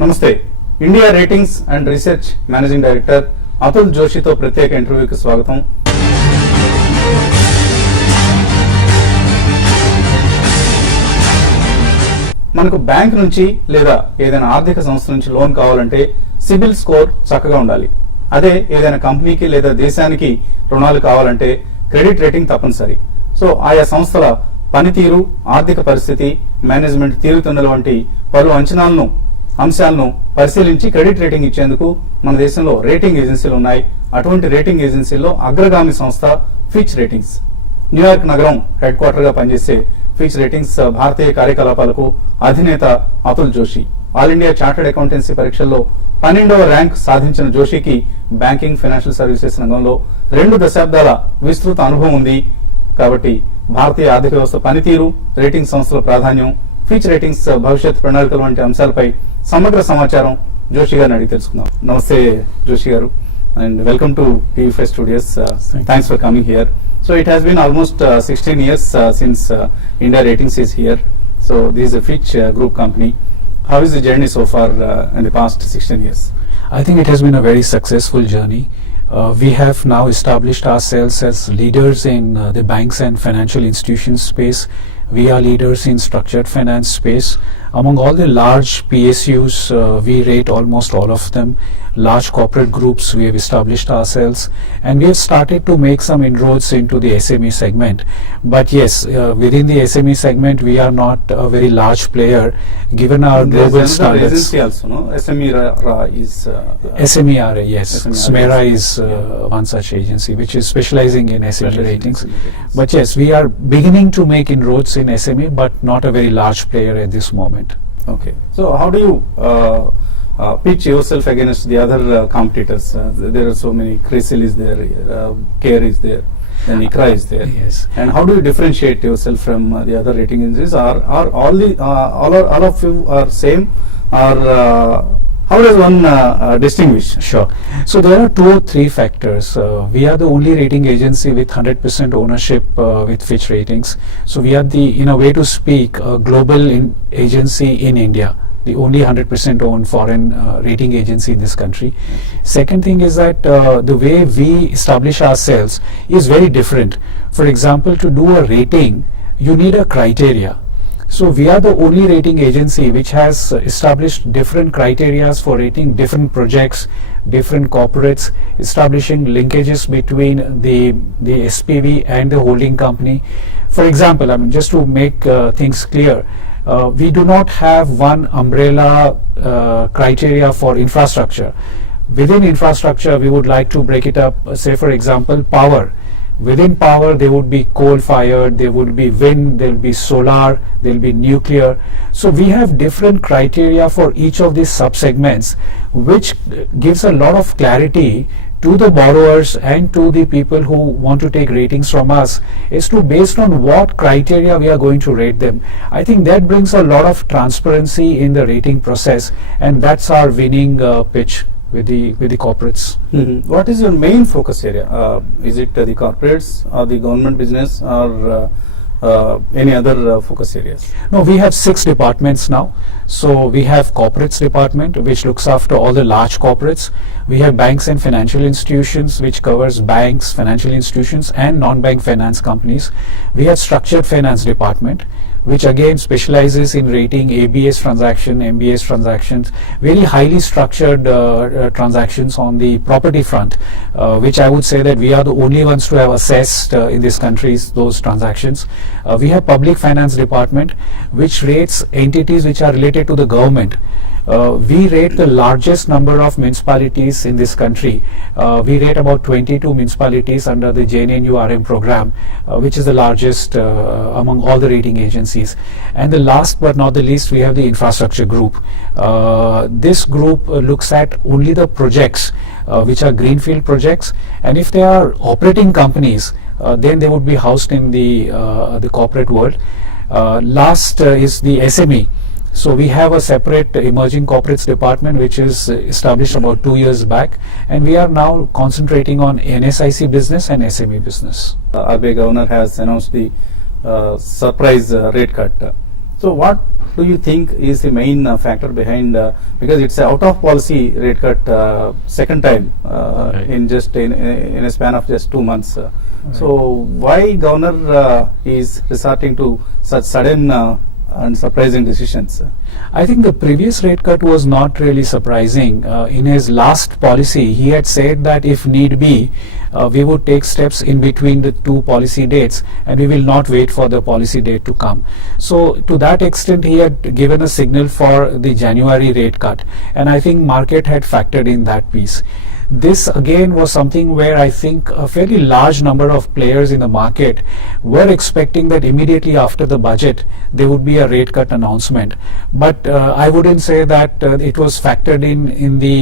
నమస్తే. India ratings and research managing director Atul జోషితో ప్రత్యేక ఇంటర్వ్యూకి స్వాగతం. మనకు బ్యాంక్ నుంచి లేదా ఏదైనా ఆర్థిక సంస్థ నుంచి లోన్ కావాలంటే సిబిల్ స్కోర్ చక్కగా ఉండాలి. అదే ఏదైనా కంపెనీకి లేదా దేశానికి రుణాలు కావాలంటే క్రెడిట్ రేటింగ్ తప్పనిసరి. సో ఆయా సంస్థల పనితీరు, ఆర్థిక పరిస్థితి, మేనేజ్మెంట్ తీరుతుండల వంటి పలు అంశాలను పరిశీలించి క్రెడిట్ రేటింగ్ ఇచ్చేందుకు మన దేశంలో రేటింగ్ ఏజెన్సీలు ఉన్నాయి. అటువంటి రేటింగ్ ఏజెన్సీల్లో అగ్రగామి సంస్థ ఫిచ్ రేటింగ్స్. న్యూయార్క్ నగరం హెడ్ క్వార్టర్ గా పనిచేసే ఫిచ్ రేటింగ్స్ భారతీయ కార్యకలాపాలకు అధినేత Atul Joshi. All India chartered accountancy పరీక్షల్లో 12వ ర్యాంక్ సాధించిన జోషికి బ్యాంకింగ్, ఫైనాన్షియల్ సర్వీసెస్ రంగంలో 2 దశాబ్దాల విస్తృత అనుభవం ఉంది. కాబట్టి భారతీయ ఆర్థిక వ్యవస్థ పనితీరు, రేటింగ్ సంస్థల ప్రాధాన్యం, ఫిచ్ రేటింగ్స్ భవిష్యత్ ప్రణాళికల వంటి అంశాలపై సమగ్ర సమాచారం జోషి గారిని అడిగి తెలుసుకుందాం. నమస్తే జోషి గారు, and welcome to TV5 studios. Thanks for coming here. So it has been almost 16 years since India Ratings is here. So this is a Fitch group company. How is the journey so far in the past 16 years? I think it has been a very successful journey. We have now established ourselves as leaders in the banks and financial institutions space. We are leaders in structured finance space. Among all the large PSUs, we rate almost all of them. Large corporate groups, we have established ourselves, and we have started to make some inroads into the SME segment. But yes, within the SME segment, we are not a very large player given our global standards. Agency also, no? SMERA is SMERA, yes. SMERA is one such agency which is specializing in SME ratings. But yes, we are beginning to make inroads in SME, but not a very large player at this moment. Okay. So how do you pitch yourself against the other competitors? There are so many. CRISIL is there, CARE is there, and ICRA is there. Yes. And how do you differentiate yourself from the other rating agencies? Are all of you are same, or how does one distinguish? Sure. So there are 2 or 3 factors. We are the only rating agency with 100% ownership with Fitch Ratings. So we are the, in a way to speak, a global agency in India, the only 100% owned foreign rating agency in this country. Second thing is that the way we establish ourselves is very different. For example, to do a rating, you need a criteria. So we are the only rating agency which has established different criteria for rating different projects, different corporates, establishing linkages between the SPV and the holding company. For example, I mean, just to make things clear, we do not have one umbrella criteria for infrastructure. Within infrastructure, we would like to break it up. Say, for example, power. Within power, there would be coal-fired, there would be wind, there will be solar, there will be nuclear. So we have different criteria for each of these sub-segments, which gives a lot of clarity to the borrowers and to the people who want to take ratings from us as to based on what criteria we are going to rate them. I think that brings a lot of transparency in the rating process, and that's our winning pitch with the corporates. Mm-hmm. What is your main focus area? Is it the corporates or the government business or any other focus areas? No, we have 6 departments now. So we have corporates department which looks after all the large corporates. We have banks and financial institutions which covers banks, financial institutions and non-bank finance companies. We have structured finance department which again specializes in rating ABS transaction, MBS transactions, very highly structured transactions on the property front, which I would say that we are the only ones to have assessed in these countries those transactions. We have public finance department which rates entities which are related to the government. We rate the largest number of municipalities in this country. We rate about 22 municipalities under the JNNURM program, which is the largest among all the rating agencies. And the last but not the least, we have the infrastructure group. This group looks at only the projects which are greenfield projects, and if they are operating companies, then they would be housed in the corporate world. Last is the SME. So we have a separate emerging corporates department which is established about 2 years back, and we are now concentrating on NSIC business and SME business. RBI governor has announced the surprise rate cut. So what do you think is the main factor behind, because it's a out of policy rate cut second time Right. in a span of just 2 months. So why governor is resorting to such sudden and surprising decisions? I think the previous rate cut was not really surprising. In his last policy, he had said that if need be, we would take steps in between the two policy dates and we will not wait for the policy date to come. So to that extent, he had given a signal for the January rate cut, and I think market had factored in that piece. This again was something where I think a fairly large number of players in the market were expecting that immediately after the budget there would be a rate cut announcement. But I wouldn't say that it was factored in the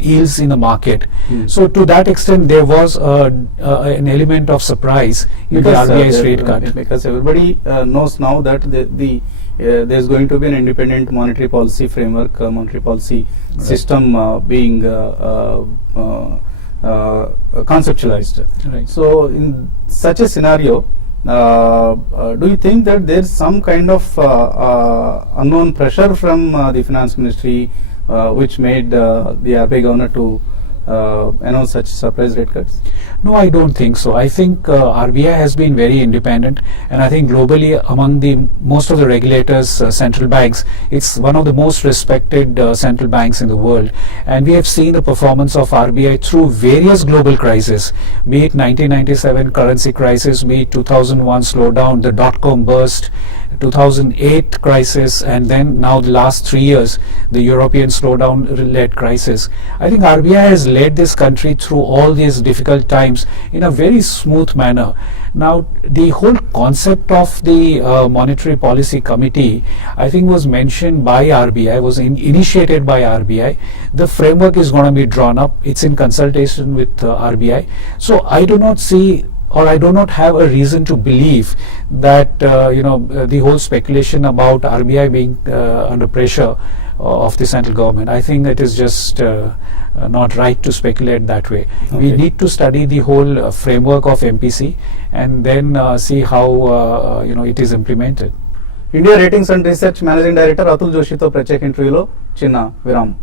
yields in the market. So to that extent there was an element of surprise in the RBI's rate cut. Because everybody knows now that there's going to be an independent monetary policy framework, monetary policy system being conceptualized. Right. So in such a scenario, do you think that there's some kind of unknown pressure from the finance ministry which made the RBI governor to announce such surprise rate cuts? No, I don't think so. I think RBI has been very independent, and I think globally among the most of the regulators, central banks, it's one of the most respected central banks in the world. And we have seen the performance of RBI through various global crises, be it 1997 currency crisis, be it 2001 slowdown, the dot-com burst, 2008 crisis, and then now the last 3 years, the European slowdown-led crisis. I think RBI has led this country through all these difficult times in a very smooth manner. Now, the whole concept of the Monetary Policy Committee, I think, was mentioned by RBI, was initiated by RBI. The framework is going to be drawn up. It's in consultation with RBI. So I do not see, or I do not have a reason to believe that the whole speculation about RBI being under pressure of the central government. I think it is just not right to speculate that way. Okay. We need to study the whole framework of MPC and then see how it is implemented. India ratings and research managing director Atul జోషితో ప్రత్యేక ఇంటర్వ్యూలో చిన్న విరామం.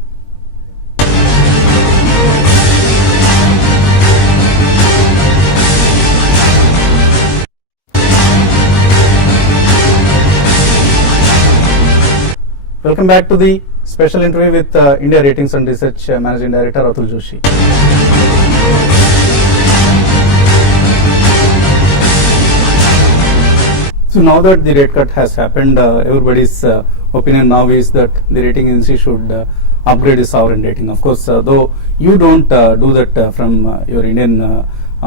Welcome back to the special interview with India Ratings and Research Managing Director Atul Joshi. So now that the rate cut has happened, everybody's opinion now is that the rating agency should upgrade the sovereign rating. Of course, though you don't do that from your Indian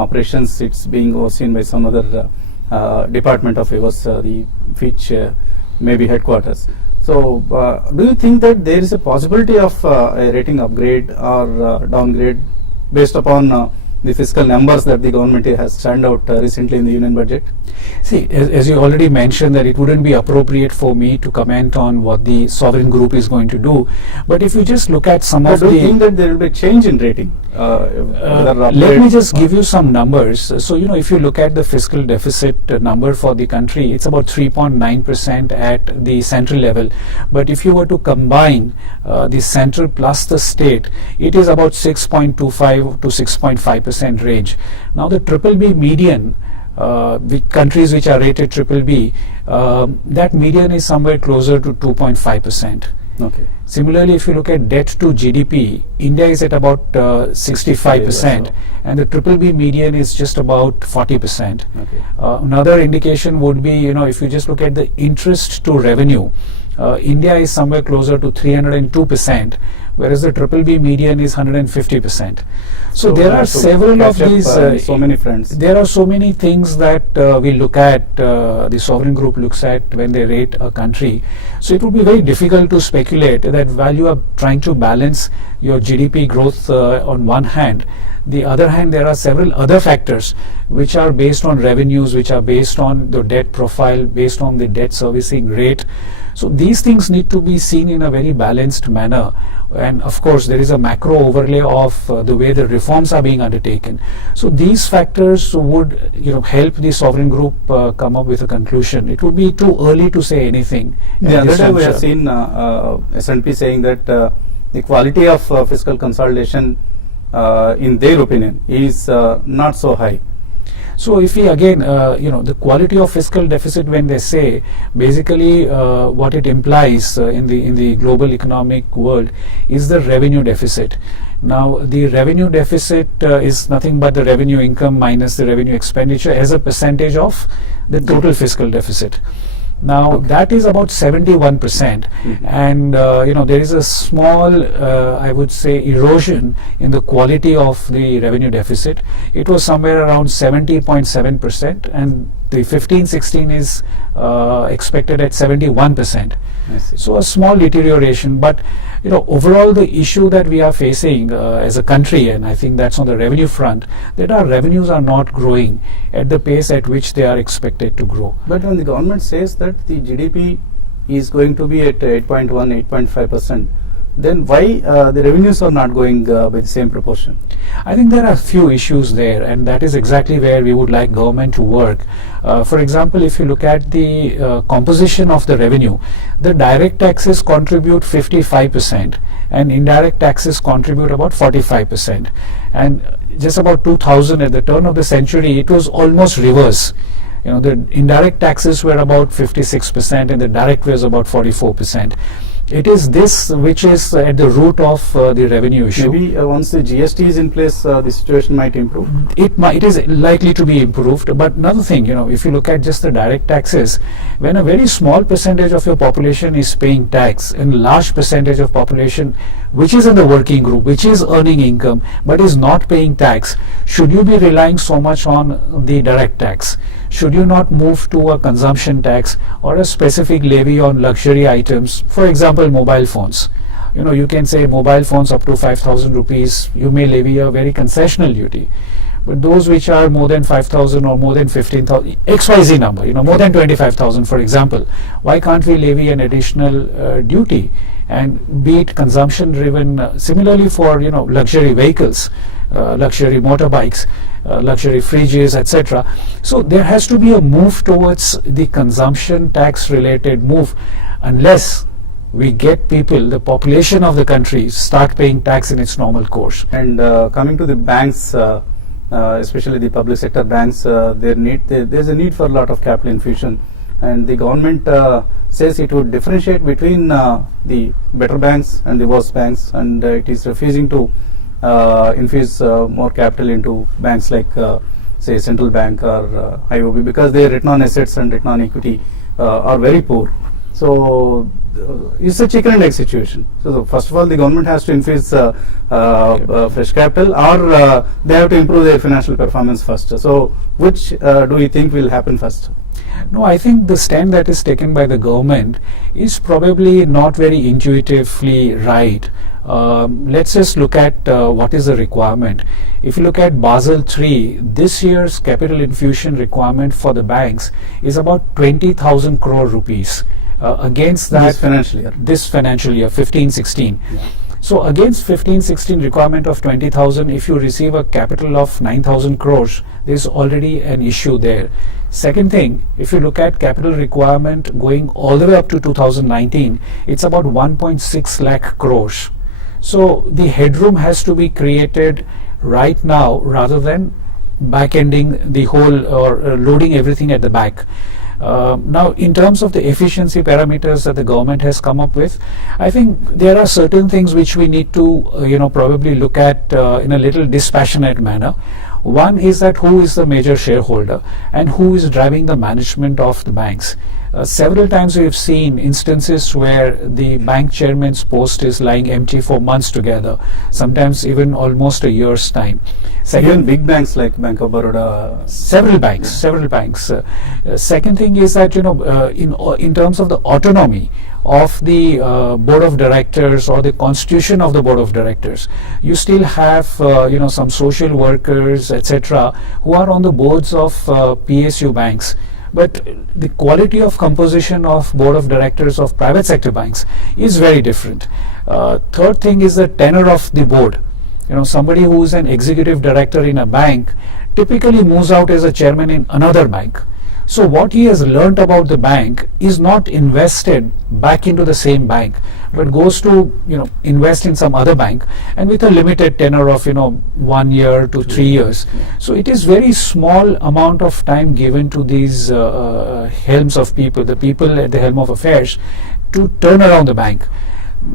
operations, it's being overseen by some other department of yours, the Fitch maybe headquarters. So, do you think that there is a possibility of a rating upgrade or downgrade based upon the fiscal numbers that the government has turned out recently in the union budget? See, as you already mentioned, that it wouldn't be appropriate for me to comment on what the sovereign group is going to do. But if you just look at some of Do you the... think that there will be a change in rating? Let me just give you some numbers. So, if you look at the fiscal deficit number for the country, it's about 3.9% at the central level. But if you were to combine the central plus the state, it is about 6.25 to 6.5% range. Now, the BBB median, with countries which are rated BBB, that median is somewhere closer to 2.5%. Okay. Similarly, if you look at debt to GDP, India is at about 65%, and the BBB median is just about 40%. Okay. Another indication would be, if you just look at the interest to revenue, India is somewhere closer to 302%, whereas the BBB median is 150%. So there are several of these. So many fronts. There are so many things that we look at, the sovereign group looks at when they rate a country. So it would be very difficult to speculate that while you are trying to balance your GDP growth on one hand, the other hand, there are several other factors which are based on revenues, which are based on the debt profile, based on the debt servicing rate. So these things need to be seen in a very balanced manner. And of course, there is a macro overlay of the way the reforms are being undertaken. So these factors would, help the sovereign group come up with a conclusion. It would be too early to say anything. The at other this day we have juncture. seen S&P saying that the quality of fiscal consolidation, in their opinion, is not so high. So if we again, the quality of fiscal deficit, when they say, basically what it implies in the global economic world is the revenue deficit. Now the revenue deficit is nothing but the revenue income minus the revenue expenditure as a percentage of the total fiscal deficit. Now that is about 71%, and there is a small, I would say, erosion in the quality of the revenue deficit. It was somewhere around 70.7%, and the 15-16 is expected at 71%. I see. So a small deterioration, but overall the issue that we are facing as a country, and I think that's on the revenue front, that our revenues are not growing at the pace at which they are expected to grow. But when the government says that the GDP is going to be at 8.1, 8.5%, then why the revenues are not going by the same proportion? I think there are a few issues there, and that is exactly where we would like government to work. For example, if you look at the composition of the revenue, the direct taxes contribute 55% and indirect taxes contribute about 45%. And just about 2000, at the turn of the century, it was almost reverse. The indirect taxes were about 56% and the direct was about 44%. It is this which is at the root of the revenue issue. Maybe once the GST is in place, the situation might improve. It is likely to be improved. But another thing, if you look at just the direct taxes, when a very small percentage of your population is paying tax and large percentage of population which is in the working group, which is earning income but is not paying tax, should you be relying so much on the direct tax? Should you not move to a consumption tax or a specific levy on luxury items, for example mobile phones? You can say mobile phones up to 5,000 rupees, you may levy a very concessional duty. But those which are more than 5,000 or more than 15,000, XYZ number, more than 25,000 for example, why can't we levy an additional duty? And be it consumption driven, similarly for luxury vehicles, luxury motorbikes, luxury fridges, etc. So there has to be a move towards the consumption tax related move, unless we get people, the population of the country, start paying tax in its normal course. And coming to the banks, especially the public sector banks, there's a need for a lot of capital infusion, and the government says it would differentiate between the better banks and the worse banks, and it is refusing to infuse more capital into banks like say Central Bank or IOB, because their return on assets and return on equity are very poor. So it's a chicken and egg situation. So first of all, the government has to infuse fresh capital, or they have to improve their financial performance first. So which do you think will happen first? No, I think the stand that is taken by the government is probably not very intuitively right. Let's just look at what is the requirement. If you look at Basel III, this year's capital infusion requirement for the banks is about 20,000 crore rupees. Against that, this financial year 15-16. Yeah. So against 15-16 requirement of 20,000, if you receive a capital of 9,000 crores, there's already an issue there. Second thing, if you look at capital requirement going all the way up to 2019, it's about 1.6 lakh crores. So the headroom has to be created right now rather than back-ending the whole or loading everything at the back. Now, in terms of the efficiency parameters that the government has come up with, I think there are certain things which we need to, probably look at in a little dispassionate manner. One is that who is the major shareholder and who is driving the management of the banks. Several times we have seen instances where the bank chairman's post is lying empty for months together, sometimes even almost a year's time. Even big banks like Bank of Baroda. Several banks. Second thing is that, in terms of the autonomy of the board of directors or the constitution of the board of directors, you still have some social workers, etc., who are on the boards of PSU banks, but the quality of composition of board of directors of private sector banks is very different. Third thing is the tenure of the board. Somebody who is an executive director in a bank typically moves out as a chairman in another bank. So what he has learnt about the bank is not invested back into the same bank, but goes to invest in some other bank, and with a limited tenure of 1 year to 3 years. So it is very small amount of time given to these helms of people, the people at the helm of affairs, to turn around the bank.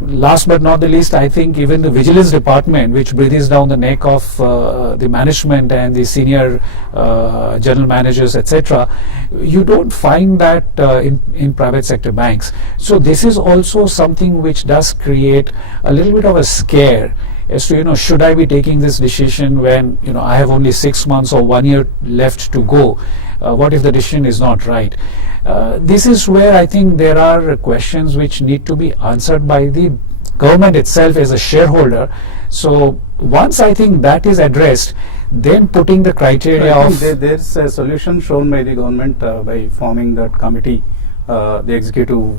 Last but not the least, I think even the vigilance department, which breathes down the neck of the management and the senior general managers, etc., you don't find that in private sector banks. So this is also something which does create a little bit of a scare as to should I be taking this decision when I have only 6 months or 1 year left to go. What if the decision is not right? This is where I think there are questions which need to be answered by the government itself as a shareholder. So once I think that is addressed, then putting the criteria of... There's a solution shown by the government by forming that committee, the executive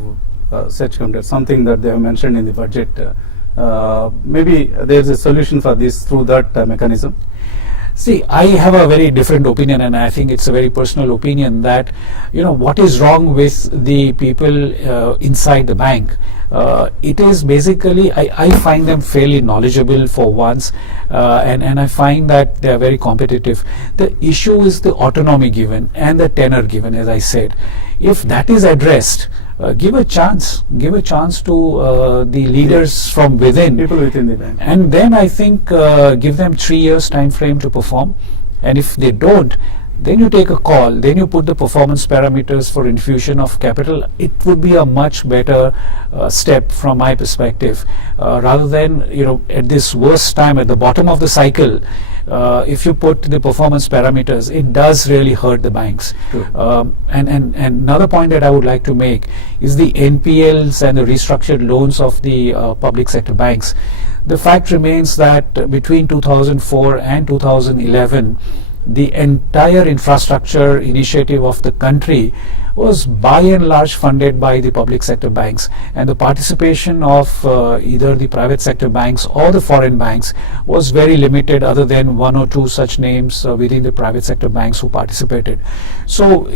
search committee, something that they have mentioned in the budget. Maybe there's a solution for this through that mechanism. See, I have a very different opinion, and I think it's a very personal opinion that, what is wrong with the people inside the bank. It is basically, I find them fairly knowledgeable for once, and I find that they are very competitive. The issue is the autonomy given and the tenure given, as I said. If that is addressed, give a chance to the leaders from within, people within the bank, and then I think give them 3 years time frame to perform. And if they don't, then you take a call, then you put the performance parameters for infusion of capital. It would be a much better step from my perspective, rather than at this worst time at the bottom of the cycle. If you put the performance parameters, it does really hurt the banks. And another point that I would like to make is the NPLs and the restructured loans of the public sector banks. The fact remains that between 2004 and 2011, the entire infrastructure initiative of the country was by and large funded by the public sector banks, and the participation of either the private sector banks or the foreign banks was very limited, other than 1 or 2 such names within the private sector banks who participated. So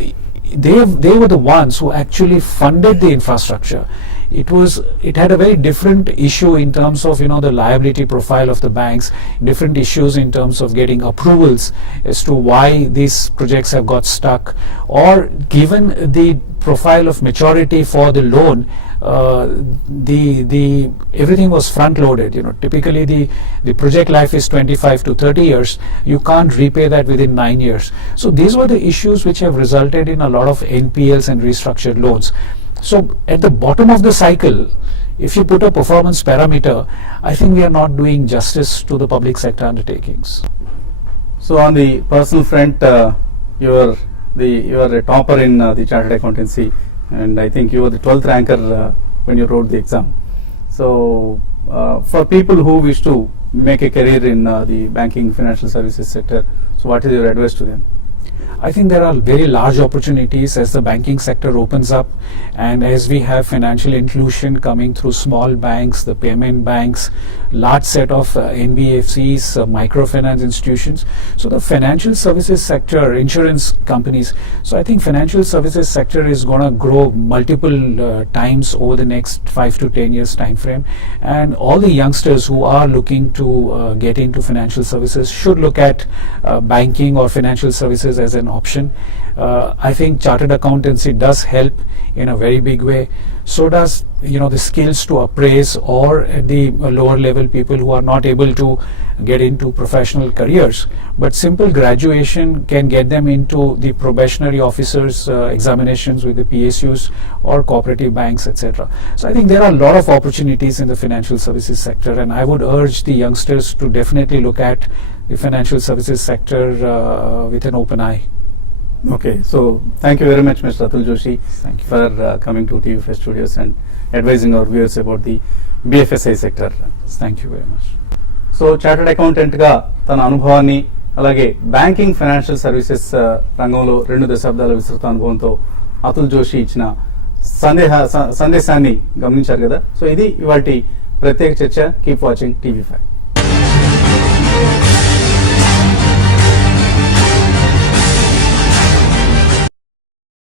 they were the ones who actually funded the infrastructure. It had a very different issue in terms of the liability profile of the banks, different issues in terms of getting approvals as to why these projects have got stuck, or given the profile of maturity for the loan, the everything was front loaded. Typically the project life is 25 to 30 years. You can't repay that within 9 years. So these were the issues which have resulted in a lot of NPLs and restructured loans. So at the bottom of the cycle, if you put a performance parameter, I think we are not doing justice to the public sector undertakings. So on the personal front, you are a topper in the chartered accountancy, and I think you were the 12th ranker when you wrote the exam. So for people who wish to make a career in the banking financial services sector, so what is your advice to them? I think there are very large opportunities as the banking sector opens up, and as we have financial inclusion coming through small banks, the payment banks, large set of NBFCs, microfinance institutions. So the financial services sector, insurance companies. So I think financial services sector is going to grow multiple times over the next 5 to 10 years time frame, and all the youngsters who are looking to get into financial services should look at banking or financial services as an option. I think chartered accountancy does help in a very big way. So does the skills to appraise, or at the lower level people who are not able to get into professional careers, but simple graduation can get them into the probationary officers examinations with the PSUs or cooperative banks, etc. So I think there are a lot of opportunities in the financial services sector, and I would urge the youngsters to definitely look at the financial services sector with an open eye. Okay, so thank you very much, Mr. Atul Joshi, Thank you for coming to TVFS Studios and advising our viewers about the BFSI sector. Thank you very much. So chartered అకౌంటెంట్గా తన అనుభవాన్ని అలాగే banking financial services రంగంలో 2 దశాబ్దాల విస్తృత అనుభవంతో అతుల్ జోషి ఇచ్చిన సందేశాన్ని గమనించారు కదా. సో ఇది ఇవాల్టి ప్రత్యేక చర్చ. Keep watching TV5.